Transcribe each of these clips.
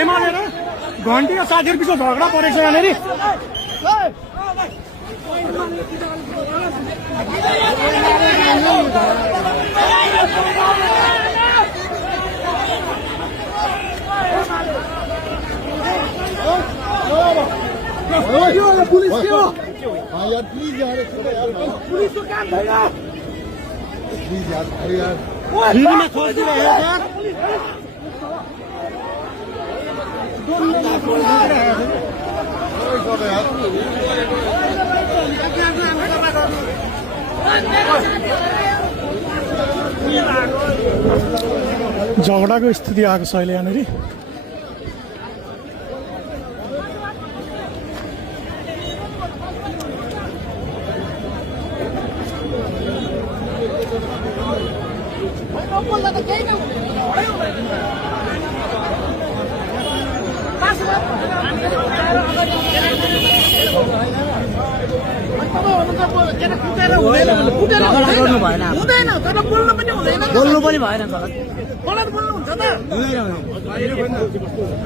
एमाले र घन्टीका साथीहरू बिचमा झगडा परेको छ यहाँनिर। पुलिस के हो यार, प्लीज यार, पुलिस को काम छैन, प्लीज यार, फ्रीमा खोजिदिनु यार। झगडाको स्थिति आएको छ अहिले यहाँनिर। बोल्नु पनि भएन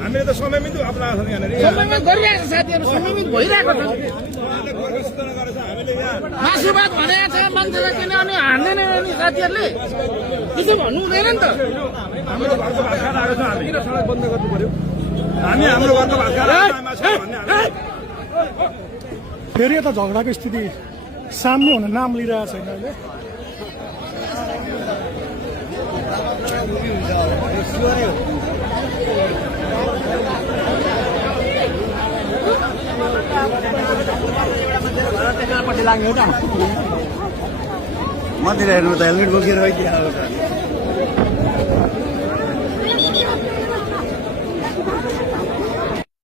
हामीले त समयमै त अप्नाएको छ यहाँनिर, समयमा गरिरहेको छ साथीहरू, समयमै भइरहेको छ। मासुभात भनेको छ मान्छेलाई, किनभने हान्दैन नि साथीहरूले, त्यसो भन्नु हुँदैन नि त। हाम्रो घरको भात खाएर आएको छ, हामी किन सडक बन्द गर्नु पर्यो? हामी हाम्रो घरको भात खाएर फेरि यता झगडाको स्थिति साम्य हुन नाम लिइरहेको छैन अहिले। मतिर हेर्नु त हेलमेट बोकेर